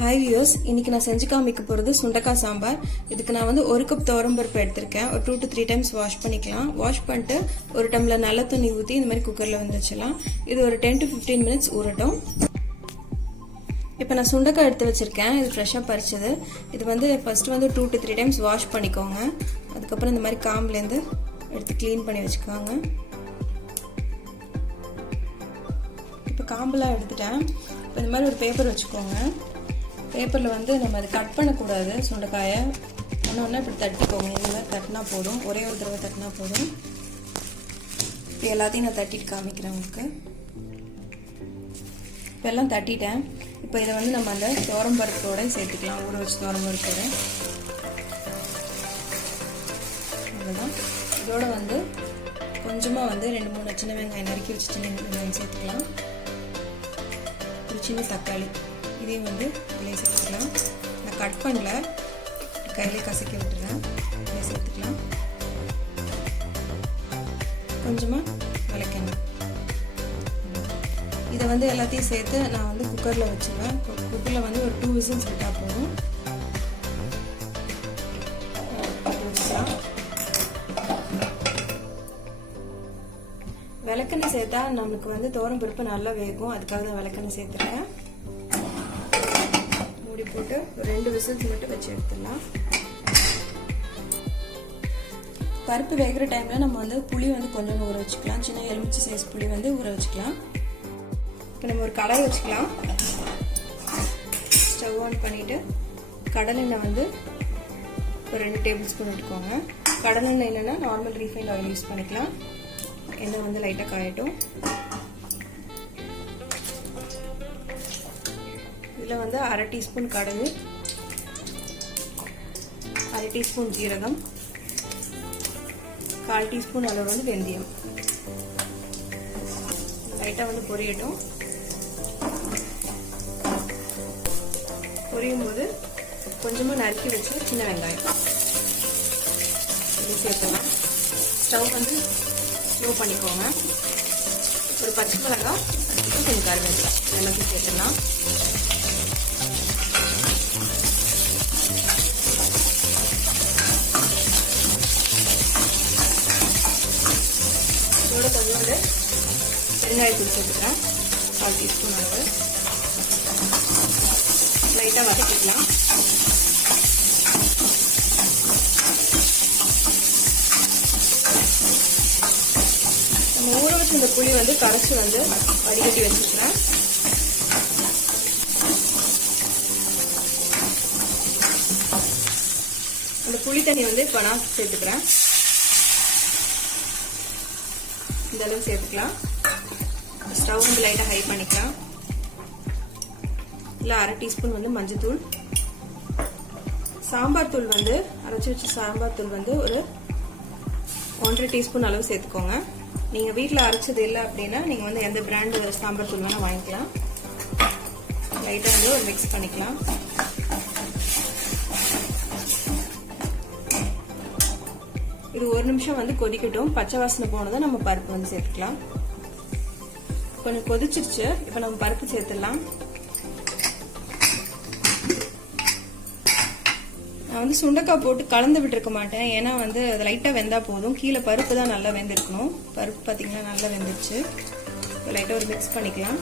Hi viewers, இன்னைக்கு நான் செஞ்சு காமிக்க போறது சுண்டக்காய் சாம்பார். இதுக்கு நான் வந்து 1 கப் பருப்பு எடுத்திருக்கேன். ஒரு 2 to 3 times வாஷ் பண்ணிக்கலாம். வாஷ் பண்ணிட்டு ஒரு டம்ளர் நல்ல தண்ணி ஊத்தி இந்த மாதிரி குக்கர்ல வந்து வச்சிடலாம். இது ஒரு 10 to 15 minutes ஊறட்டும். இப்போ நான் சுண்டக்காய் எடுத்து வச்சிருக்கேன். இது ஃப்ரெஷ்ஷா பறிச்சது. இது வந்து ஃபர்ஸ்ட் வந்து 2 to 3 times வாஷ் பண்ணிக்கோங்க. அதுக்கு அப்புறம் இந்த மாதிரி காம்புல இருந்து எடுத்து க்ளீன் பண்ணி வச்சுக்கோங்க. இப்போ காம்பெல்லாம் எடுத்துட்டேன். இப்போ இந்த மாதிரி ஒரு பேப்பர் வச்சுக்கோங்க. பேப்பரில் வந்து நம்ம அதை கட் பண்ணக்கூடாது. சுண்டைக்காயை ஒன்று இப்படி தட்டிக்கோங்க. இந்த மாதிரி தட்டினா போதும். ஒரே ஒரு தடவை தட்டினா போதும். இப்போ எல்லாத்தையும் நான் தட்டிட்டு காமிக்கிறேன் உங்களுக்கு. இப்போ எல்லாம் தட்டிட்டேன். இப்போ இதை வந்து நம்ம அந்த பருப்போட சேர்த்துக்கலாம். ஊற வச்சு பருப்போட அவ்வளோதான். இதோட வந்து கொஞ்சமாக வந்து 2-3 சின்ன வெங்காயம் நறுக்கி வச்சு சின்ன வெங்காயம் சேர்த்துக்கலாம். ஒரு சின்ன தக்காளி இதையும் வந்து இதிலே சேர்த்துக்கலாம். நான் கட் பண்ணல, கையிலே கசக்கி விட்டுறேன். இதில் சேர்த்துக்கலாம். கொஞ்சமாக விளக்கெண்ணெய். இதை வந்து எல்லாத்தையும் சேர்த்து நான் வந்து குக்கரில் வச்சுருவேன். குக்கரில் வந்து ஒரு 2 whistles விட்டால் போதும். விளக்கெண்ணெய் சேர்த்தா நமக்கு வந்து பருப்பு நல்லா வேகும். அதுக்காக தான் விளக்கெண்ணெய் சேர்த்துருக்கேன். மூடி போட்டு 2 whistles மட்டும் வச்சு எடுத்துடலாம். பருப்பு வேகிற டைம்ல நம்ம வந்து புளி வந்து கொஞ்சம் ஊற வச்சுக்கலாம். சின்ன எலுமிச்சை சைஸ் புளி வந்து ஊற வச்சுக்கலாம். இப்போ நம்ம ஒரு கடாய் வச்சுக்கலாம். ஸ்டவ் ஆன் பண்ணிட்டு கடலெண்ணெய் வந்து ஒரு 2 டேபிள் ஸ்பூன் எடுத்துக்கோங்க. கடலெண்ணெய் இல்லைன்னா நார்மல் ரீஃபைண்ட் ஆயில் யூஸ் பண்ணிக்கலாம். எண்ணெய் வந்து லைட்டாக காயட்டும். இதில் வந்து 1/2 டீஸ்பூன் கடுகு, 1/2 டீஸ்பூன் ஜீரகம், 1/4 டீஸ்பூன் அளவு வந்து வெந்தயம் லைட்டாக வந்து பொரியட்டும். பொரியும் போது கொஞ்சமாக நறுக்கி வச்சு சின்ன வெங்காயம் இது சேர்த்துலாம். ஸ்டவ் வந்து ஸ்லோ பண்ணிக்கோங்க. ஒரு பச்சை மிளகாய், கொஞ்சம் கருவேப்பிலை எல்லாத்தையும் சேர்த்துடலாம். இதோட கொஞ்சோண்டு பெருங்காயத்தூள் சேர்த்துக்கிறேன். 1/4 டீஸ்பூன் அளவு. லைட்டாக வதக்கிக்கலாம். நம்ம ஊற வச்சு இந்த புளி வந்து கரைச்சி வந்து வடிகட்டி வச்சுக்கிறேன். அந்த புளி தண்ணி வந்து இப்போ நான் சேர்த்துக்கிறேன். இந்த அளவு சேர்த்துக்கலாம். ஸ்டவ் வந்து லைட்டாக ஹை பண்ணிக்கலாம். இல்லை 1/2 டீஸ்பூன் வந்து மஞ்சத்தூள். சாம்பார் தூள் வந்து அரைச்சி வச்ச சாம்பார் தூள் வந்து ஒரு 1/2 டீஸ்பூன் அளவு சேர்த்துக்கோங்க. நீங்கள் வீட்டில் அரைச்சது இல்லை அப்படின்னா நீங்கள் வந்து எந்த பிராண்டு சாம்பார் தூள் வேணால் வாங்கிக்கலாம். லைட்டாக வந்து ஒரு மிக்ஸ் பண்ணிக்கலாம். இது 1 நிமிஷம் வந்து கொதிக்கட்டும். பச்சை வாசனை போனதை நம்ம பருப்பு வந்து சேர்த்துக்கலாம். கொஞ்சம் கொதிச்சிருச்சு. இப்போ நம்ம பருப்பு சேர்த்துடலாம். நான் வந்து சுண்டைக்காய் போட்டு கலந்து விட்டுருக்க மாட்டேன். ஏன்னா வந்து அது லைட்டாக வெந்தால் போதும். கீழே பருப்பு தான் நல்லா வெந்திருக்கணும். பருப்பு பார்த்தீங்கன்னா நல்லா வெந்துருச்சு. இப்போ லைட்டாக ஒரு மிக்ஸ் பண்ணிக்கலாம்.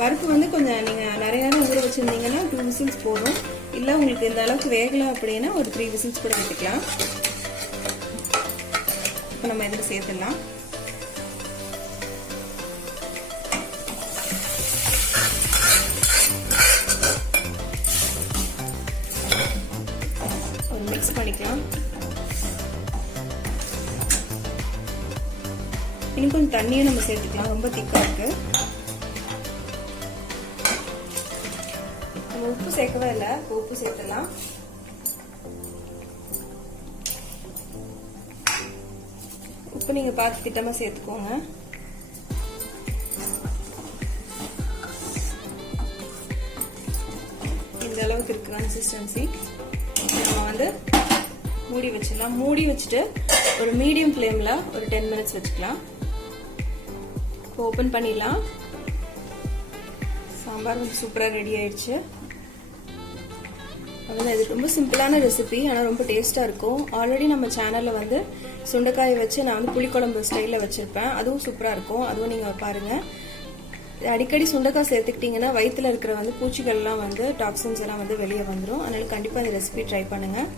பருப்பு வந்து கொஞ்சம் நீங்கள் நிறைய நேரம் ஊற வச்சுருந்தீங்கன்னா 2 whistles போதும். இல்லை உங்களுக்கு இந்த அளவுக்கு வேகலை அப்படின்னா ஒரு 3 whistles கூட விட்டுக்கலாம். இப்போ நம்ம இதில் சேர்த்துடலாம். ஒரு மிக்ஸ் பண்ணிக்கலாம். இன்னும் கொஞ்சம் தண்ணியும் நம்ம சேர்த்துக்கலாம். ரொம்ப திக்கா இருக்கு. நம்ம உப்பு சேர்க்கவே இல்லை. உப்பு சேர்த்துடலாம். உப்பு நீங்க பார்த்து திட்டமா சேர்த்துக்கோங்க. இந்த அளவுக்கு இருக்கு கன்சிஸ்டன்சி. நம்ம வந்து மூடி வச்சிடலாம். மூடி வச்சுட்டு ஒரு மீடியம் ஃப்ளேம்ல ஒரு 10 minutes வச்சுக்கலாம். ஓபன் பண்ணிடலாம். சாம்பார் வந்து சூப்பரா ரெடி ஆயிடுச்சு. அவ்வளோதான். இது ரொம்ப சிம்பிளான ரெசிபி, ஆனால் ரொம்ப டேஸ்ட்டாக இருக்கும். ஆல்ரெடி நம்ம சேனலில் வந்து சுண்டைக்காயை வச்சு நான் வந்து புளிக்குழம்பு ஸ்டைலில் வச்சுருப்பேன். அதுவும் சூப்பராக இருக்கும். அதுவும் நீங்கள் பாருங்கள். அடிக்கடி சுண்டைக்காய் சேர்த்துக்கிட்டிங்கன்னா வயிற்றில் இருக்கிற வந்து பூச்சிகள்லாம் வந்து டாக்ஸின்ஸ் எல்லாம் வந்து வெளியே வந்துடும். அதனால கண்டிப்பாக இந்த ரெசிபி ட்ரை பண்ணுங்கள்.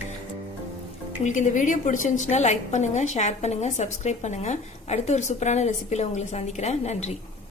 உங்களுக்கு இந்த வீடியோ பிடிச்சிருந்துச்சுன்னா லைக் பண்ணுங்கள், ஷேர் பண்ணுங்கள், சப்ஸ்கிரைப் பண்ணுங்கள். அடுத்து ஒரு சூப்பரான ரெசிபியில் உங்களை சந்திக்கிறேன். நன்றி.